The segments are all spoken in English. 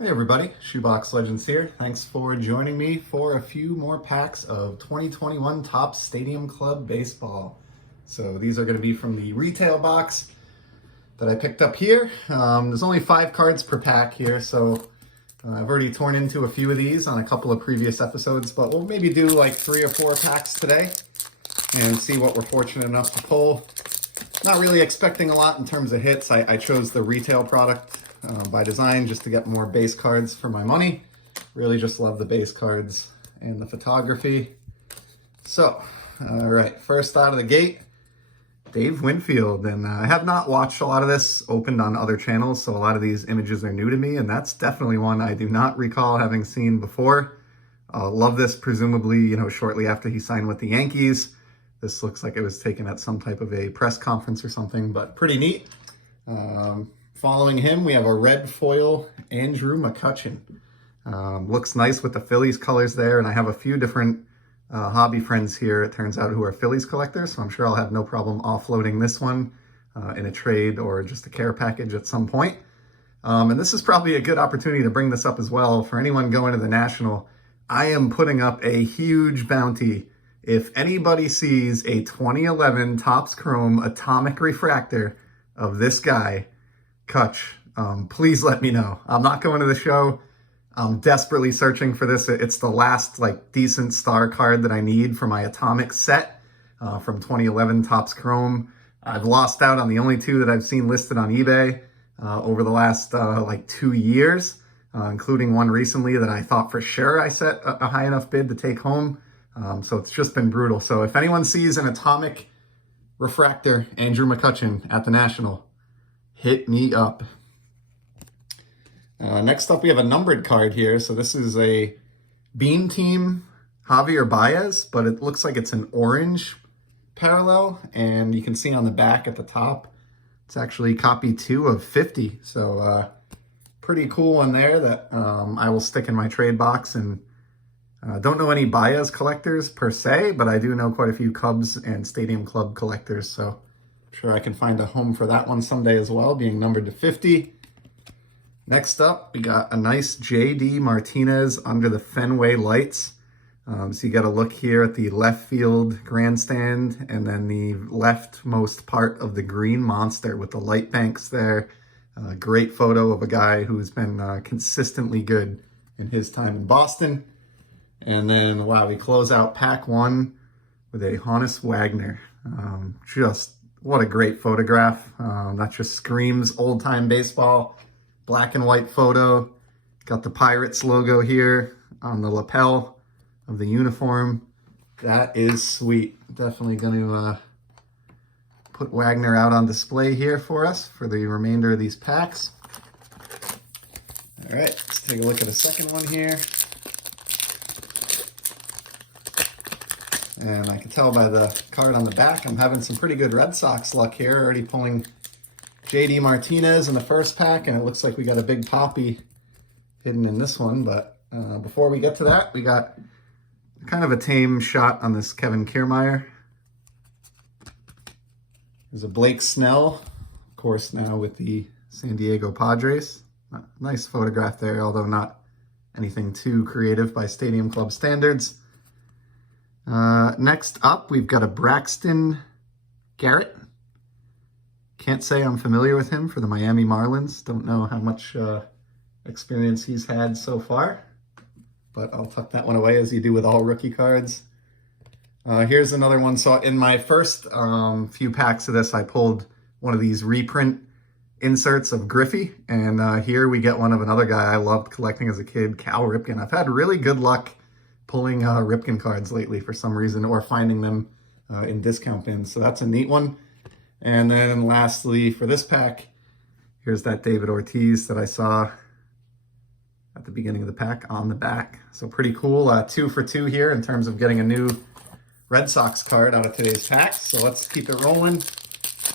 Hey everybody, Shoebox Legends here. Thanks for joining me for a few more packs of 2021 Topps Stadium Club Baseball. So these are going to be from the retail box that I picked up here. There's only 5 cards per pack here, so I've already torn into a few of these on a couple of previous episodes, but we'll maybe do like 3 or 4 packs today and see what we're fortunate enough to pull. Not really expecting a lot in terms of hits. I chose the retail product by design just to get more base cards for my money. Really just love the base cards and the photography. So, all right, first out of the gate, Dave Winfield. And I have not watched a lot of this opened on other channels, so a lot of these images are new to me, and that's definitely one I do not recall having seen before. Love this, presumably, shortly after he signed with the Yankees. This looks like it was taken at some type of a press conference or something, but pretty neat. Following him, we have a red foil Andrew McCutchen. Looks nice with the Phillies colors there, and I have a few different hobby friends here, it turns out, who are Phillies collectors, so I'm sure I'll have no problem offloading this one in a trade or just a care package at some point. And this is probably a good opportunity to bring this up as well. For anyone going to the National, I am putting up a huge bounty. If anybody sees a 2011 Topps Chrome Atomic Refractor of this guy, Kutch, please let me know. I'm not going to the show. I'm desperately searching for this. It's the last decent star card that I need for my Atomic set from 2011 Topps Chrome. I've lost out on the only 2 that I've seen listed on eBay over the last 2 years, including one recently that I thought for sure I set a high enough bid to take home. So it's just been brutal. So if anyone sees an Atomic Refractor Andrew McCutchen at the National, hit me up. Next up, we have a numbered card here. So this is a Beam Team Javier Baez, but it looks like it's an orange parallel. And you can see on the back at the top, it's actually copy 2 of 50. So pretty cool one there that I will stick in my trade box. And don't know any Baez collectors per se, but I do know quite a few Cubs and Stadium Club collectors. So I'm sure I can find a home for that one someday as well, being numbered to 50. Next up, we got a nice J.D. Martinez under the Fenway lights. So you got to look here at the left field grandstand and then the leftmost part of the green monster with the light banks there. Great photo of a guy who's been consistently good in his time in Boston. And then, wow, we close out pack 1 with a Honus Wagner. Just what a great photograph. That just screams old-time baseball. Black and white photo. Got the Pirates logo here on the lapel of the uniform. That is sweet. Definitely going to put Wagner out on display here for us for the remainder of these packs. All right, let's take a look at a second one here. And I can tell by the card on the back, I'm having some pretty good Red Sox luck here. Already pulling J.D. Martinez in the first pack, and it looks like we got a big Poppy hidden in this one. But before we get to that, we got kind of a tame shot on this Kevin Kiermaier. There's a Blake Snell, of course, now with the San Diego Padres. Nice photograph there, although not anything too creative by Stadium Club standards. Next up, we've got a Braxton Garrett. Can't say I'm familiar with him for the Miami Marlins. Don't know how much experience he's had so far, but I'll tuck that one away as you do with all rookie cards. Here's another one. So in my first few packs of this, I pulled one of these reprint inserts of Griffey, and here we get one of another guy I loved collecting as a kid, Cal Ripken. I've had really good luck pulling Ripken cards lately for some reason, or finding them in discount bins. So that's a neat one. And then lastly, for this pack, here's that David Ortiz that I saw at the beginning of the pack on the back. So pretty cool. 2 for 2 here in terms of getting a new Red Sox card out of today's pack. So let's keep it rolling.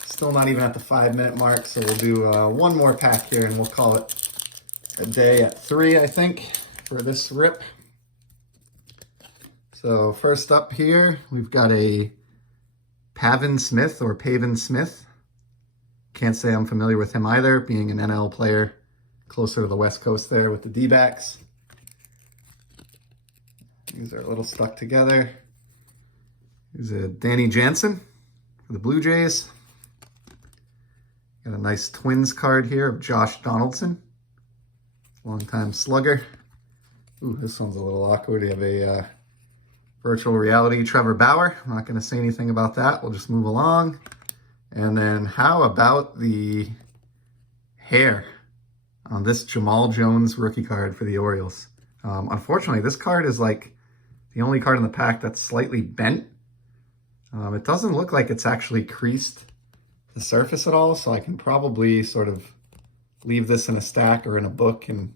Still not even at the 5-minute mark, so we'll do one more pack here and we'll call it a day at 3, I think, for this rip. So first up here, we've got a Pavin Smith or Pavin Smith. Can't say I'm familiar with him either, being an NL player closer to the West Coast there with the D-backs. These are a little stuck together. Here's a Danny Jansen for the Blue Jays. Got a nice Twins card here of Josh Donaldson, longtime slugger. Ooh, this one's a little awkward. You have a virtual reality Trevor Bauer. I'm not going to say anything about that. We'll just move along. And then how about the hair on this Jamal Jones rookie card for the Orioles? Unfortunately, this card is like the only card in the pack that's slightly bent. It doesn't look like it's actually creased the surface at all, so I can probably sort of leave this in a stack or in a book, and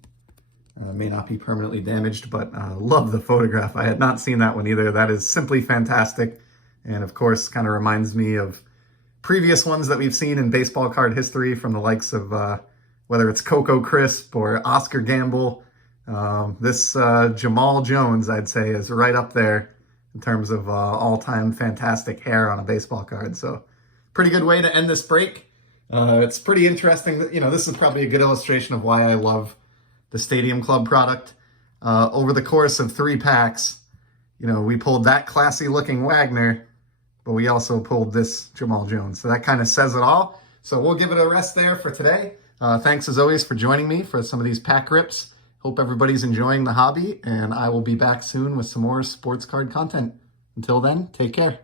may not be permanently damaged, but love the photograph. I had not seen that one either. That is simply fantastic, and of course kind of reminds me of previous ones that we've seen in baseball card history from the likes of whether it's Coco Crisp or Oscar Gamble. This Jamal Jones, I'd say, is right up there in terms of all-time fantastic hair on a baseball card. So pretty good way to end this break. It's pretty interesting that, this is probably a good illustration of why I love the Stadium Club product. Over the course of 3 packs, we pulled that classy looking Wagner, but we also pulled this Jamal Jones. So that kind of says it all. So we'll give it a rest there for today. Thanks as always for joining me for some of these pack rips. Hope everybody's enjoying the hobby, and I will be back soon with some more sports card content. Until then, take care.